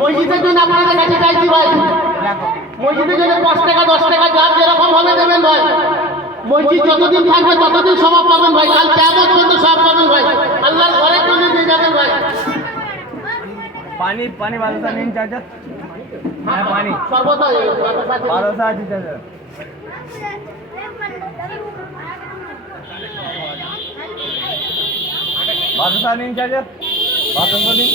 মসজিদের জন্য আপনাদের কাছে চাইছি ভাই, মসজিদের জন্য 5 টাকা 10 টাকা যার যেরকম হবে দেবেন ভাই। মসজিদ যতদিন থাকবে ততদিন সওয়াব পাবেন ভাই, কাল কিয়ামত পর্যন্ত সওয়াব পাবেন ভাই। আল্লাহর ঘরের জন্য দিয়ে যাবেন ভাই। पानी पानी वाला सा नहीं चाचा, हाँ पानी শরবত वाला सा जी चाचा। वाला सा नहीं चाचा, वाला सा नहीं।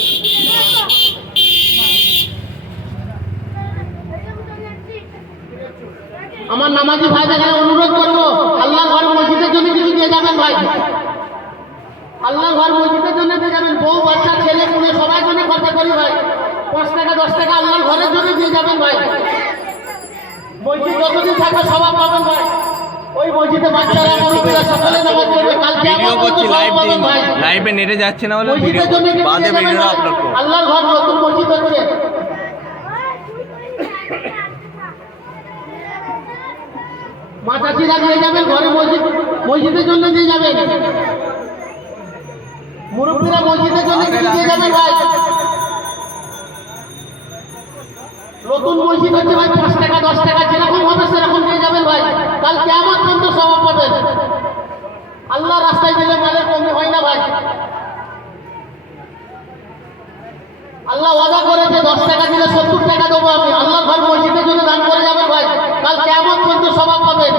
আমার নামাজি ভাইদের অনুরোধ করবো, আল্লাহর ঘর মসজিদের জন্য কিছু দিয়ে যাবেন ভাই। আল্লাহর ঘর মসজিদের জন্য দিয়ে যাবেন। বউ বাচ্চা ছেলে পুলে সবাই জন্য খরচা করি ভাই। 5 টাকা 10 টাকা আল্লাহর ঘরের জন্য দিয়ে যাবেন ভাই। মসজিদ যতদিন থাকবে সওয়াব পাবেন ভাই। ওই মসজিদে বাচ্চারা মুরব্বিরা সকলে নামাজ পড়বে, কাল ভিডিও করছি লাইভ দিন, লাইভে নেটে যাচ্ছে না বলে ভিডিও বাদে ভিডিও আপলোড করব। আল্লাহর ঘর নতুন মসজিদ হচ্ছে। মা চাচিরা দিয়ে যাবেন ঘরে, মসজিদের জন্য দিয়ে যাবেন। মুরব্বীরা মসজিদের জন্য কিছু দিয়ে যাবেন ভাই। নতুন মসজিদ হচ্ছে ভাই, 5 টাকা 10 টাকা যেরকম হবে সেরকম দিয়ে যাবেন ভাই, কাল কিয়ামত পর্যন্ত সওয়াব পাবেন। আল্লাহ রাস্তায় দিলে মালের কমি হয় না ভাই। আল্লাহ ওয়াদা করেছে 10 টাকা দিলে 70 টাকা দেবো আমি। আল্লাহর ঘর মসজিদের জন্য দান করে যাবেন ভাই, কাল কিয়ামত পর্যন্ত সওয়াব পাবেন।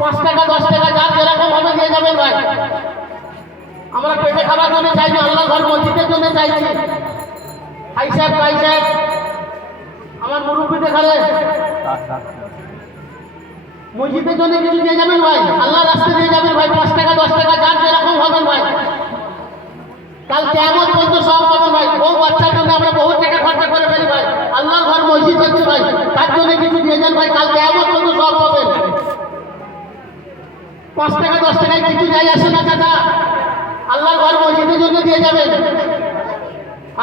5 টাকা 10 টাকা যার যেরকম হবে দিয়ে যাবেন ভাই। আমরা পেটে খাবার জন্য চাইছি, আল্লাহর ঘর মসজিদের জন্য চাইছি। ভাই সাহেব আমার মুরব্বী দেখালে মসজিদের জন্য কিছু দিয়ে যাবেন ভাই, আল্লাহ রাস্তায় দিয়ে যাবেন ভাই। 5 টাকা 10 টাকা যার যেরকম হবেন ভাই, কাল কিয়ামত পর্যন্ত সওয়াব পাবেন ভাই। বউ বাচ্চার জন্য আমরা বহু টাকা খরচা করে ফেলি ভাই, আল্লাহর ঘর মসজিদ হচ্ছে ভাই, তার জন্য কিছু দিয়ে যান ভাই, কাল কিয়ামত পর্যন্ত সওয়াব পাবেন। 5 টাকা 10 টাকায় কিছু যাই আসে না চাচা, আল্লাহর ঘর মসজিদের জন্য দিয়ে যাবেন।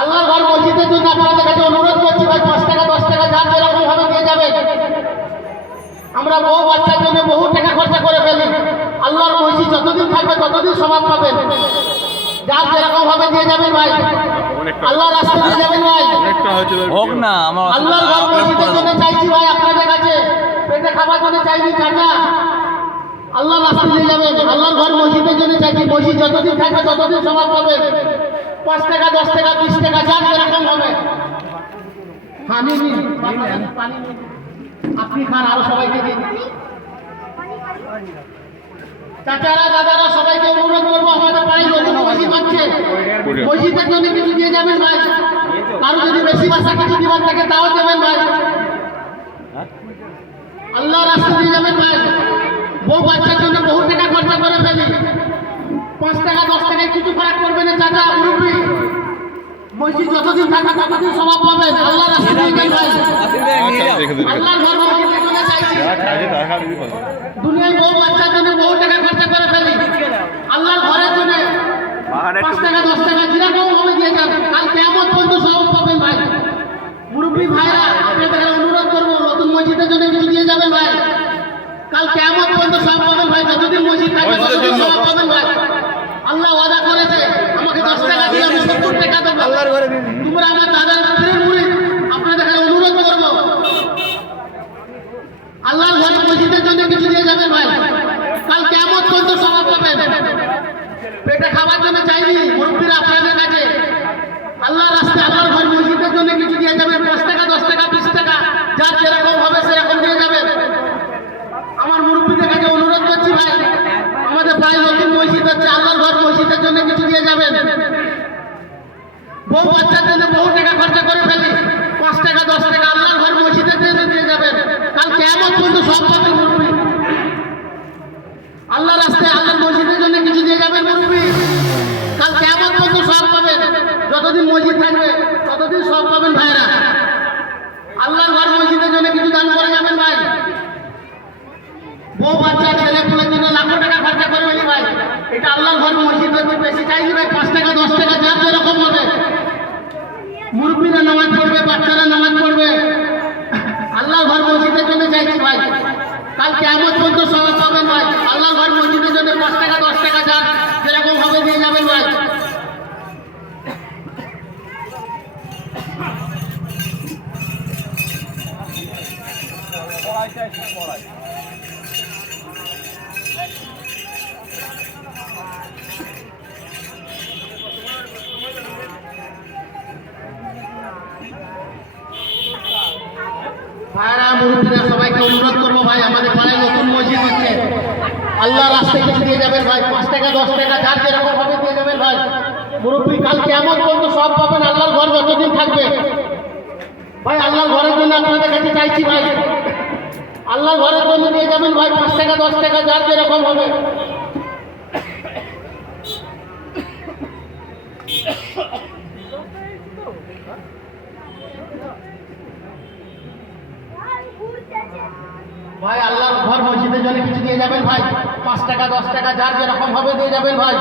আল্লাহর ঘর মসজিদের জন্য আপনাদের কাছে অনুরোধ করছি ভাই, 5 টাকা 10 টাকা যার যেরকম ভাবে দিয়ে যাবেন। আমরা বউ বাচ্চার জন্য বহু টাকা খরচা করে ফেলি, আল্লাহর মসজিদ যতদিন থাকবে ততদিন সওয়াব পাবেন। যার যেরকম ভাবে দিয়ে যাবেন ভাই, আল্লাহ রাস্তায় দিয়ে যাবেন ভাই। হোক না আমার আল্লাহর ঘর মসজিদের জন্য চাইছি ভাই আপনাদের কাছে, পেটে খাবার জন্য চাইনি চাচা, আল্লাহ রাস্তায় দিয়ে যাবেন। আল্লাহর ঘর মসজিদের জন্য চাইছি, মসজিদ যতদিন থাকবে ততদিন সওয়াব পাবেন। 5 টাকা 10 টাকা 20 টাকা যার যেরকম হবে। পানি নিন, পানি নিন, আপনি খান, আরো সবাইকে দিন। চাচারা দাদারা সবাইকে অনুরোধ করবো, আমাদের বাড়ি নতুন মসজিদ হচ্ছে, মসজিদের জন্য কিছু দিয়ে যাবেন ভাই। কারো যদি বেশি বাসা কিছু দিবার থাকে তাও দেবেন ভাই, আল্লাহ রাস্তায় দিয়ে যাবেন ভাই। বউ বাচ্চার জন্য বহু টাকা খরচা করে ফেলি, 5 টাকা 10 টাকায় কিছু ফারাক করবে না চাচা মুরব্বী। মসজিদ যতদিন থাকবে ততদিন সওয়াব পাবেন, আল্লাহ রাস্তায় দিয়ে যাবেন ভাই। আল্লাহর ঘর মসজিদের জন্য চাইছি, দুনিয়ায় বউ বাচ্চার জন্য বহু টাকা খরচা করে ফেলি, আল্লাহর ঘরের জন্য 5 টাকা 10 টাকা যেরকম ভাবে দিয়ে যান, কাল কিয়ামত পর্যন্ত সওয়াব পাবেন ভাই। মুরব্বী ভাইরা আপনাদের অনুরোধ করবো, নতুন মসজিদের জন্য কিছু দিয়ে যাবেন ভাই, কাল কিয়ামত পর্যন্ত সওয়াব পাবেন ভাই। যতদিন মসজিদ থাকবে ততদিন সওয়াব পাবেন ভাই। আল্লাহ ওয়াদা করেছে আমাকে 10 টাকা দিয়ে আমি 70 টাকা দেবো। আল্লাহর ঘরে দিন, তোমরা আমার দাদার পীরের মুরিদ, আপনাদের অনুরোধ করবো, আল্লাহর ঘরে মসজিদের জন্য কিছু দিয়ে যাবেন ভাই, কাল কিয়ামত পর্যন্ত সওয়াব পাবেন। পেটে খাবার জন্য চাইনি মুরব্বীরা আপনাদের কাছে, আল্লাহ রাস্তায় আল্লাহর ঘর মসজিদের জন্য কিছু দিয়ে যাবেন। 5 টাকা 10 টাকা 20 টাকা যার যেরকম হবে সেরকম দিয়ে যাবেন। আমার মুরব্বীদের কাছে অনুরোধ করছি ভাই, আমাদের প্রায় নতুন মসজিদ হচ্ছে, আল্লাহর ঘর মসজিদের জন্য কিছু দিয়ে যাবেন। বউ বাচ্চার জন্য বহু টাকা খরচা করে ফেলি, 5 টাকা 10 টাকা আল্লাহর ঘর মসজিদের জন্য দিয়ে যাবেন, কাল কিয়ামত পর্যন্ত সওয়াব পাবেন মুরব্বী। আল্লাহ রাস্তায় আল্লাহর মসজিদের জন্য কিছু দিয়ে যাবেন মুরব্বী, কাল কিয়ামত পর্যন্ত সওয়াব পাবেন। যতদিন মসজিদ থাকবে ততদিন সওয়াব পাবেন ভাইরা। আল্লাহর ঘর মসজিদের জন্য কিছু দান করে যাবেন ভাই। বউ বাচ্চা ছেলে পুলের জন্য লাখো টাকা খরচা করে ফেলি ভাই, এটা আল্লাহর ঘর মসজিদ হচ্ছে, বেশি চাইছি ভাই। 5 টাকা 10 টাকা যার যেরকম হবে, মুরব্বীরা নামাজ পড়বে, বাচ্চারা নামাজ পড়বে, আল্লাহর ঘর মসজিদের জন্য চাইছি ভাই, কাল কিয়ামত পর্যন্ত সওয়াব পাবেন ভাই। আল্লাহর ঘর মসজিদের জন্য 5 টাকা 10 টাকা যার যেরকম হবে দিয়ে যাবেন ভাই। ভাইরা মুরব্বীরা সবাইকে অনুরোধ করবো ভাই, আমাদের পাড়ায় নতুন মসজিদ হচ্ছে, আল্লাহ রাস্তায় কিছু দিয়ে যাবেন ভাই, 5 টাকা 10 টাকা যার যেরকম ভাবে দিয়ে যাবেন ভাই। মুরব্বী কাল কেমন পর্যন্ত সব পাবেন, আল্লাহর ঘর যতদিন থাকবে ভাই। আল্লাহর ঘরের জন্য আপনাদের কাছে চাইছি ভাই, আল্লাহর ঘরের জন্য দিয়ে যাবেন ভাই, 5 টাকা 10 টাকা যার যেরকম হবে। ভাই আল্লাহর ঘর মসজিদের জন্য কিছু দিয়ে যাবেন ভাই, 5 টাকা 10 টাকা যার যেরকম হবে দিয়ে যাবেন ভাই।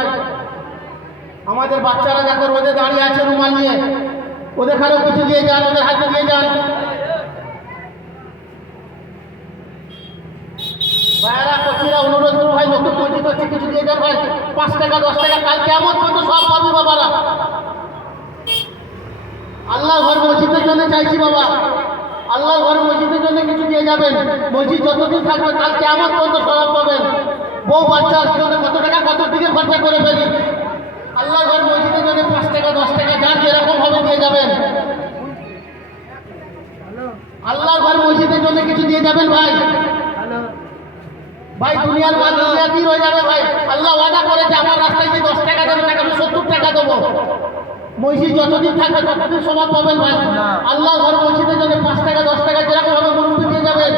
আমাদের বাচ্চারা দেখো রোদে দাঁড়িয়ে আছে রুমাল নিয়ে, ওদের কারো কিছু দিয়ে যান, ওদের হাতে দিয়ে যান। ভাইরা কচিরা অনুরোধ করবো ভাই, নতুন মসজিদ হচ্ছে কিছু দিয়ে যান ভাই, 5 টাকা 10 টাকা কাল কেমন পর্যন্ত সব পাবি বাবারা। আল্লাহ ঘর মসজিদের জন্য চাইছি বাবা, আল্লাহ ঘর মসজিদের জন্য কিছু দিয়ে যাবেন। মসজিদ যতদিন থাকবে কাল কেমন পর্যন্ত সব পাবেন। বউ বাচ্চার জন্য কত টাকা কত দিকে খরচা করে ফেলি, আল্লাহ ঘর মসজিদের জন্য 5 টাকা 10 টাকা যার যেরকম হবে দিয়ে যাবেন। আল্লাহ ঘর মসজিদের জন্য কিছু দিয়ে যাবেন ভাই। ভাই দুনিয়ার মাল দুনিয়া কি রয়ে যাবে ভাই, আল্লাহ ওয়াদা করেছে আমার রাস্তায় যে 10 টাকা দেবেন তাকে আমি 70 টাকা দেবো। মসজিদ যতদিন থাকবে ততদিন সমান পাবেন ভাই। আল্লাহ ঘর মসজিদের জন্য 5 টাকা 10 টাকা যেরকম হবে মুরব্বী দিয়ে যাবেন।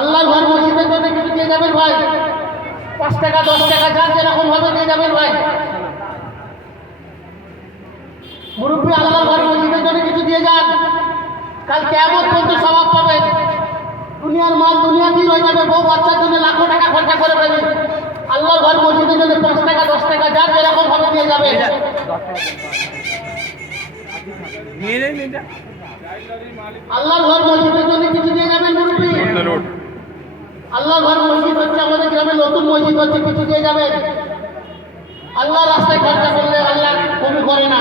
আল্লাহ ঘর মসজিদের জন্য কিছু দিয়ে যাবেন ভাই, 5 টাকা 10 টাকা যার যেরকম হবে দিয়ে যাবেন ভাই। মুরব্বী আল্লাহ ঘর মসজিদের জন্য কিছু দিয়ে যান, কাল কেমন পর্যন্ত স্বভাব পাবেন। দুনিয়ার মাল দুনিয়া কি রয়ে যাবে, বউ বাচ্চার জন্য লাখো টাকা খরচা করে ফেলি, আল্লাহর ঘর মসজিদের জন্য 5 টাকা 10 টাকা যার যেরকম ভাবে দিয়ে যাবে। আল্লাহর ঘর মসজিদের জন্য কিছু দিয়ে যাবেন মুরব্বী। আল্লাহর ঘর মসজিদ হচ্ছে আমাদের গ্রামে নতুন মসজিদ হচ্ছে, কিছু দিয়ে যাবেন। আল্লাহ রাস্তায় খরচা করলে আল্লাহ কমি করে না।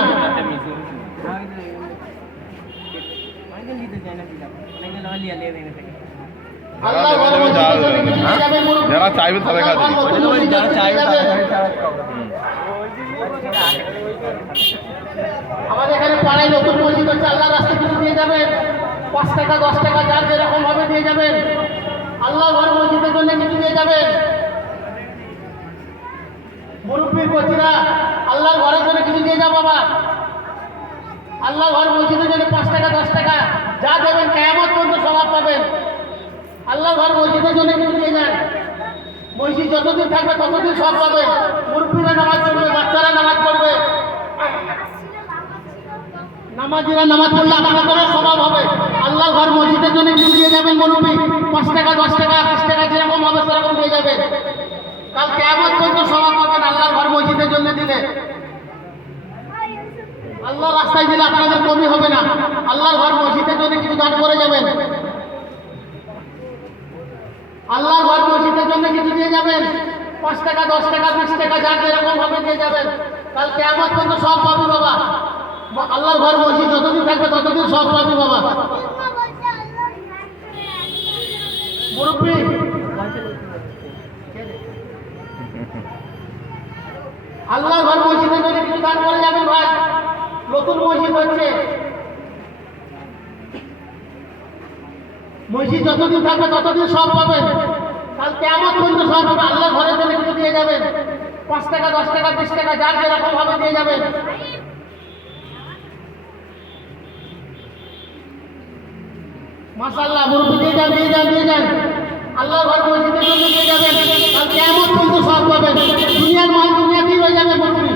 আল্লাহ ঘর মসজিদের জন্য কিছু দিয়ে যাবেন মুরব্বী। যারা চাইবে তাদের কাছে যারা চাইবে আমাদের এখানে পাড়ায় নতুন মসজিদ হচ্ছে, আল্লাহ রাস্তায় কিছু দিয়ে যাবেন, 5 টাকা 10 টাকা যার যেরকম ভাবে দিয়ে যাবেন। আল্লাহ ঘর মসজিদের জন্য কিছু দিয়ে যাবেন। মুরব্বী কচিরা আল্লাহর ঘরের জন্য কিছু দিয়ে যাও বাবা। আল্লাহ ঘর মসজিদের জন্য 5 টাকা 10 টাকা যা দেবেন কিয়ামত পর্যন্ত সওয়াব পাবেন। আল্লাহ ঘর মসজিদের জন্য কিছু দিয়ে যান, মসজিদ যতদিন থাকবে ততদিন সব পাবেন। মুরব্বীরা নামাজ পড়বে, বাচ্চারা নামাজ পড়বে, নামাজিরা নামাজ পড়লে আপনাদেরও স্বভাব হবে। আল্লাহ ঘর মসজিদের জন্য কিছু দিয়ে যাবেন মুরব্বী, 5 টাকা 10 টাকা 20 টাকা যেরকম হবে সেরকম দিয়ে যাবেন। কাল কিয়ামত পর্যন্ত স্বভাব পাবেন আল্লাহ ঘর মসজিদের জন্য দিলে। আল্লাহ রাস্তায় দিলে আপনাদের কমি হবে না। আল্লাহর ঘর মসজিদের জন্য কিছু দান করে যাবেন। আল্লাহর ঘর মসজিদের জন্য কিছু দিয়ে যাবেন, 5 টাকা 10 টাকা 20 টাকা যার যেরকম ভাবে দিয়ে যাবেন। কাল কিয়ামত পর্যন্ত সব পাবি বাবা। আল্লাহর ঘর মসজিদ যতদিন থাকবে ততদিন সব পাবি বাবা। মুরব্বী আল্লাহর ঘর মসজিদের জন্য কিছু দান করে যাবেন ভাই, নতুন মসজিদ হচ্ছে। মসজিদ যতদিন থাকবে ততদিন সব পাবেন। কাল কিয়ামত পর্যন্ত সব পাবে। আল্লাহর ঘরের জন্য কিছু দিয়ে যাবেন, 5 টাকা 10 টাকা 20 টাকা যার যেরকম ভাবে দিয়ে যাবেন। মাশাআল্লাহ মুরব্বী দিয়ে যান দিয়ে যান দিয়ে যান। আল্লাহর ঘর মসজিদের জন্য দিয়ে যাবেন, কাল কিয়ামত পর্যন্ত সব পাবেন। দুনিয়ার মাল দুনিয়া কি হয়ে যাবে মুরব্বী,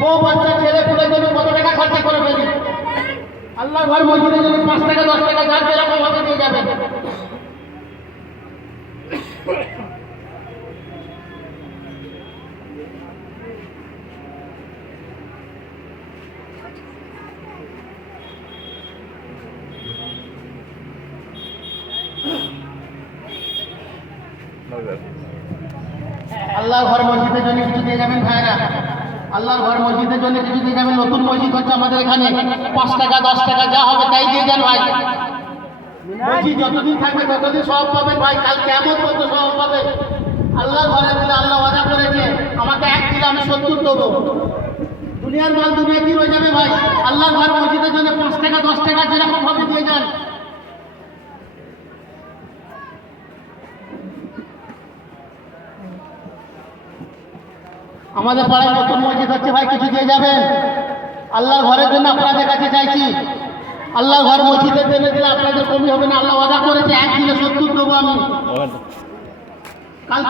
বউ বাচ্চা ছেলে পুলের জন্য কত টাকা খরচা করে ফেলি। আল্লাহর ঘর মসজিদের জন্য 5 টাকা 10 টাকা যার যেরকম ভাবে দিয়ে যাবেন। আল্লাহ ঘর মসজিদের জন্য কিছু দিয়ে যাবেন ভাইরা। আল্লাহর ঘর মসজিদের জন্য কিছু দিয়ে যাবেন। নতুন মসজিদ হচ্ছে আমাদের এখানে, 5 টাকা 10 টাকা যা হবে তাই দিয়ে যান ভাই। মসজিদ যতদিন থাকবে ততদিন সব পাবেন ভাই, কাল কিয়ামত পর্যন্ত সব পাবে। আল্লাহর ঘরে দিলে আল্লাহ ওয়াদা করেছে আমাকে 1 দিলে আমি 70 দেবো। দুনিয়ার মাল দুনিয়া কি রয়ে যাবে ভাই। আল্লাহর ঘর মসজিদের জন্য 5 টাকা 10 টাকা যেরকম ভাবে দিয়ে যান। আমাদের পাড়ায় নতুন মসজিদ হচ্ছে ভাই, কিছু দিয়ে যাবেন। আল্লাহর ঘরের জন্য আপনাদের কাছে চাইছি। আল্লাহর ঘর মসজিদের জন্য দিলে আপনাদের কমই হবে না। আল্লাহ ওয়াদা করেছে 1 দিলে 70 দেবো আমি। কাল